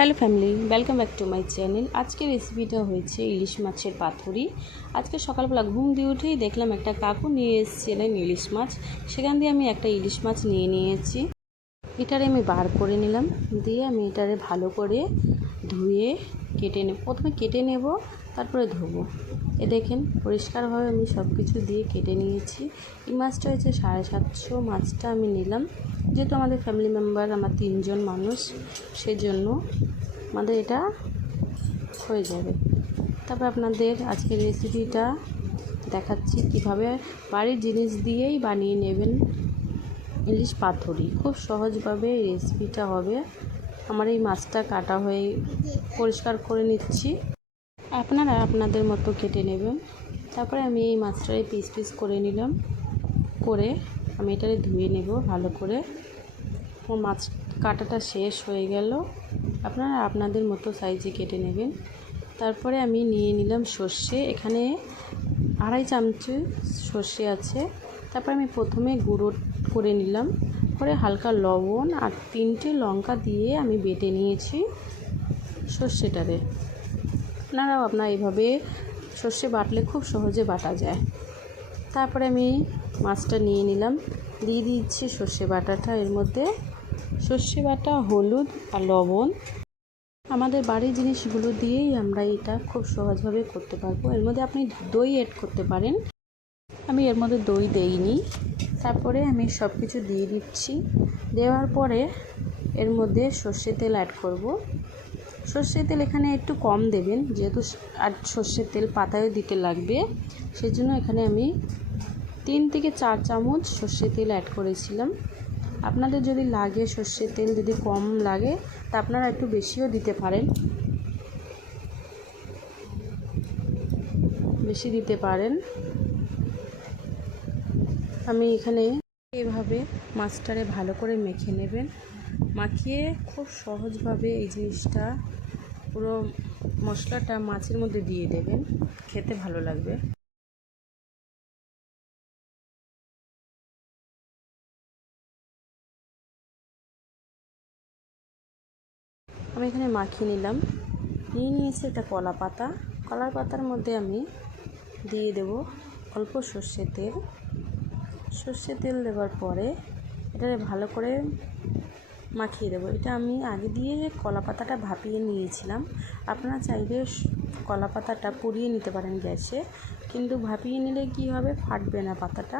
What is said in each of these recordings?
Hello family, welcome back to my channel. আজকের রেসিপিটা হয়েছে ইলিশ মাছের পাতুরি। আজকে সকালবেলা ঘুম দিয়ে উঠেই দেখলাম একটা কাকু নিয়ে এসেছিলেন ইলিশ মাছ। সেখান দিয়ে আমি একটা ইলিশ মাছ নিয়ে নিয়েছি। এটারে আমি বার করে নিলাম, দিয়ে আমি এটারে ভালো করে ধুয়ে কেটে নেব। প্রথমে কেটে নেব, তারপরে ধোবো। এ দেখেন পরিষ্কারভাবে আমি সব কিছু দিয়ে কেটে নিয়েছি। এই মাছটা হয়েছে 750। মাছটা আমি নিলাম যেহেতু আমাদের ফ্যামিলি মেম্বার আমার 3 জন মানুষ, সেজন্য আমাদের এটা হয়ে যাবে। তারপর আপনাদের আজকের রেসিপিটা দেখাচ্ছি কিভাবে বাড়ির জিনিস দিয়েই বানিয়ে নেবেন ইলিশ পাতুরি। খুব সহজভাবে এই রেসিপিটা হবে। আমার এই মাছটা কাটা হয়ে পরিষ্কার করে নিচ্ছি, আপনারা আপনাদের মতো কেটে নেবেন। তারপরে আমি এই মাছটারে পিস পিস করে নিলাম, করে আমি এটারে ধুয়ে নেব ভালো করে। মাছ কাটাটা শেষ হয়ে গেল, আপনারা আপনাদের মতো সাইজে কেটে নেবেন। তারপরে আমি নিয়ে নিলাম সর্ষে, এখানে 2.5 চামচ সর্ষে আছে। তারপর আমি প্রথমে গুঁড়ো করে নিলাম, করে হালকা লবণ আর 3টে লঙ্কা দিয়ে আমি বেটে নিয়েছি সর্ষেটারে। আপনারাও এইভাবে সর্ষে বাটলে খুব সহজে বাটা যায়। তারপরে আমি মাছটা নিয়ে নিলাম, দিয়ে দিচ্ছি সর্ষে বাটাটা। এর মধ্যে সর্ষে বাটা, হলুদ আর লবণ, আমাদের বাড়ির জিনিসগুলো দিয়েই আমরা এটা খুব সহজভাবে করতে পারবো। এর মধ্যে আপনি দই অ্যাড করতে পারেন, আমি এর মধ্যে দই দেইনি। তারপরে আমি সব কিছু দিয়ে দিচ্ছি। দেওয়ার পরে এর মধ্যে সর্ষের তেল অ্যাড করব। সর্ষের তেল এখানে একটু কম দেবেন, যেহেতু আর সর্ষের তেল পাতায়ও দিতে লাগবে, সেজন্য এখানে আমি 3 থেকে 4 চামচ সর্ষের তেল অ্যাড করেছিলাম। আপনাদের যদি লাগে সর্ষের তেল যদি কম লাগে তা আপনারা একটু বেশিও দিতে পারেন, বেশি দিতে পারেন। আমি এখানে এইভাবে মাছটারে ভালো করে মেখে নেবেন। মাখিয়ে খুব সহজভাবে এই জিনিসটা পুরো মশলাটা মাছের মধ্যে দিয়ে দেবেন, খেতে ভালো লাগবে। আমি এখানে মাখিয়ে নিলাম, নিয়ে নিয়েছি একটা কলা পাতা। কলার পাতার মধ্যে আমি দিয়ে দেব অল্প সর্ষের তেল। সর্ষের তেল দেওয়ার পরে এটারে ভালো করে মাখিয়ে দেবো। এটা আমি আগে দিয়ে কলা পাতাটা ভাপিয়ে নিয়েছিলাম। আপনারা চাইলে কলা পাতাটা পুড়িয়ে নিতে পারেন গ্যাসে, কিন্তু ভাপিয়ে নিলে কি হবে, ফাটবে না পাতাটা,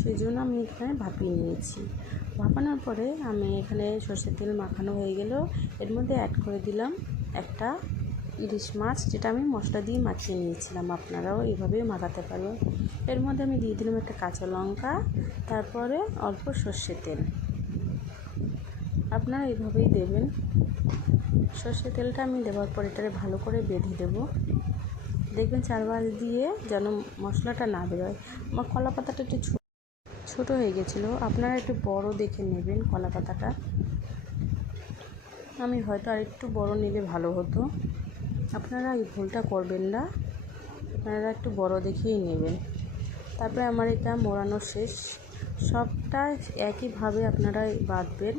সেই জন্য আমি এখানে ভাপিয়ে নিয়েছি। ভাপানোর পরে আমি এখানে সর্ষের তেল মাখানো হয়ে গেল, এর মধ্যে অ্যাড করে দিলাম একটা ইলিশ মাছ, যেটা আমি মশলা দিয়ে মাখিয়ে নিয়েছিলাম। আপনারাও এইভাবে মাখাতে পারবেন। এর মধ্যে আমি দিয়ে দিলাম একটা কাঁচা লঙ্কা, তারপরে অল্প সর্ষের তেল। আপনারা এইভাবেই দেবেন। সর্ষের তেলটা আমি দেওয়ার পর এটারে ভালো করে বেঁধে দেব। দেখবেন চারবার দিয়ে যেন মশলাটা না বেরোয়। আমার কলা পাতাটা একটু ছোটো হয়ে গেছিলো, আপনারা একটু বড় দেখে নেবেন কলা পাতাটা। আমি হয়তো আর একটু বড় নিলে ভালো হতো, আপনারা এই ভুলটা করবেন না, আপনারা একটু বড় দেখেই নেবেন। তারপরে আমার এটা মোড়ানো শেষ। সবটা একইভাবে আপনারা বাঁধবেন,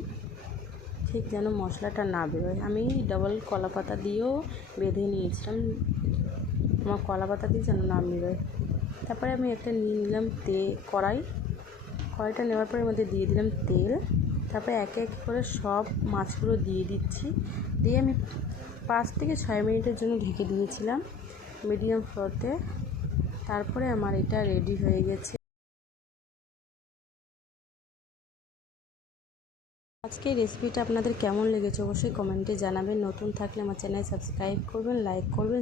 ঠিক যেন মশলাটা না বেরোয়। আমি ডাবল কলা পাতা দিয়েও বেঁধে নিয়েছিলাম, আমার কলা পাতা দিয়ে যেন না বেরোয়। তারপরে আমি একটা নিয়ে নিলাম কড়াইটা নেওয়ার পরে এর মধ্যে দিয়ে দিলাম তেল। তারপরে একে এক করে সব মাছগুলো দিয়ে দিচ্ছি, দিয়ে আমি 5 থেকে 6 মিনিটের জন্য ঢেকে দিয়েছিলাম মিডিয়াম ফ্লেতে। তারপরে আমার এটা রেডি হয়ে গেছে। আজকে এই রেসিপিটা আপনাদের কেমন লেগেছে অবশ্যই কমেন্টে জানাবেন। নতুন থাকলে আমার চ্যানেল সাবস্ক্রাইব করবেন, লাইক করবেন।